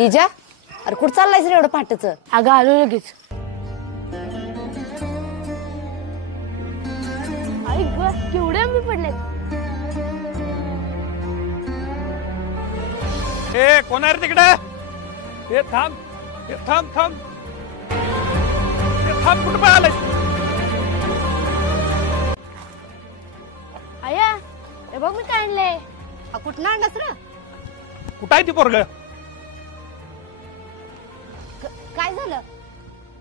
इजा, अरे कुठं चाललायस रे एवढं पाठच? अगं आलो लगेच. आई ग, केवढे आंबे पडलेत. ए कोण आहे रे तिकडे? हे थांब, हे थांब थांब, हे थांब, कुठं पाय आलाय? आया, हे बघ मी काय आणलंय. कुठं आणलंस रे? कुठं आहे ती पोरग? काय झालं?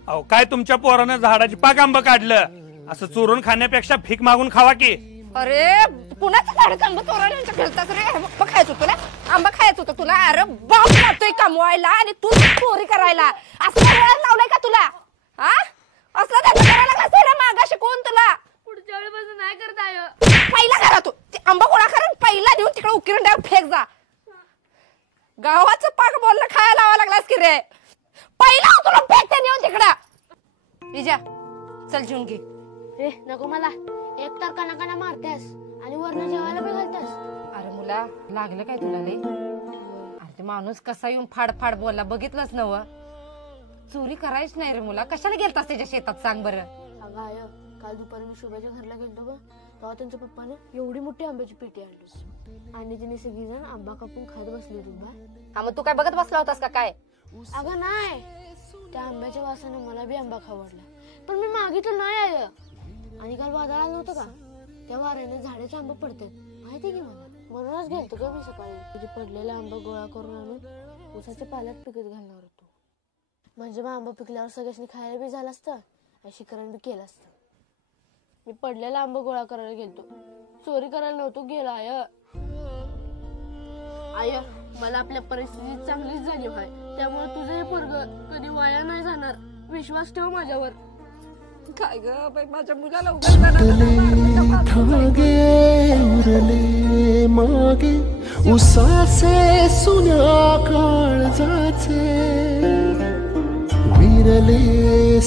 अहो काय तुमच्या पोरानं झाडाची पाक आंबा काढलं. असं चोरून खाण्यापेक्षा भीक मागून खावा की. अरे पुण्याचं झाड आंबा चोरायला खेळतात रे. आंबा खायचं होतं ना, आंबा खायचं होतं तुला. अरे बाप जातोय कमवायला आणि तू चोरी करायला. असं लावलंय का तुला? हा असलं त्याचं करायला लागलास रे मागाशी कोण तुला? पुढच्या वेळेपासून नाही करत आय. पहिला करा तू ते आंबा गोळा करून पहिला देऊन तिकडे उकिरंड्यावर फेक जा. गावाचं पाक बोलणं खायला लावा लागलास की रे. पहिला तुला फेकते नेऊन तिकडं. इजा चल जेवून घे. ए नको मला, एक तर कना मारतेस आणि वरण जेवायला बी घालतेस. अरे मुला लागलं काय तुला रे? अरे माणूस कसा येऊन फाड फाड बोलला बघितलंच नव. चोरी करायच नाही रे मुला. कशाला गेलतास त्याच्या शेतात सांग बरं? अगं आय, काल दुपारी मी शुभाच्या घरला गेलतो बघ, तेव्हा त्यांच्या पप्पाने एवढी मोठी आंब्याची पेटी आणली आणि तिने सगळीजण आंबा कापून खात बसले होते. हा मग तू काय बघत बसला होतास का काय? अगं नाही, त्या आंब्याच्या वासाने मला बी आंबा खाऊ वाटला, पण मी मागितलं नाही आय. आणि काल वादळ आलं होतं का, त्या वाऱ्याने झाडाचे आंबा पडतात माहिती की मला. म्हणूनच गेलतो का मी सकाळी. म्हणजे पडलेला आंबा गोळा करून आणून ऊसाच्या पाल्यात पिकत घालणार होतो. म्हणजे मग आंबा पिकल्यावर सगळ्यांनी खायला बी झालं असतं आणि शिकरण बी केलं असतं. मी पडलेला आंबा गोळा करायला गेलतो, चोरी करायला नव्हतो गेला आय. आय मला आपल्या परिस्थिती चांगलीच जाणीव आहे, त्यामुळे तुझं हे पोरगं कधी वाया नाही जाणार. विश्वास ठेव माझ्यावर. काय ग बाई, माझ्या मुलाला धागे उरले मागे उसाचे सुन्या काळजाचे विरले.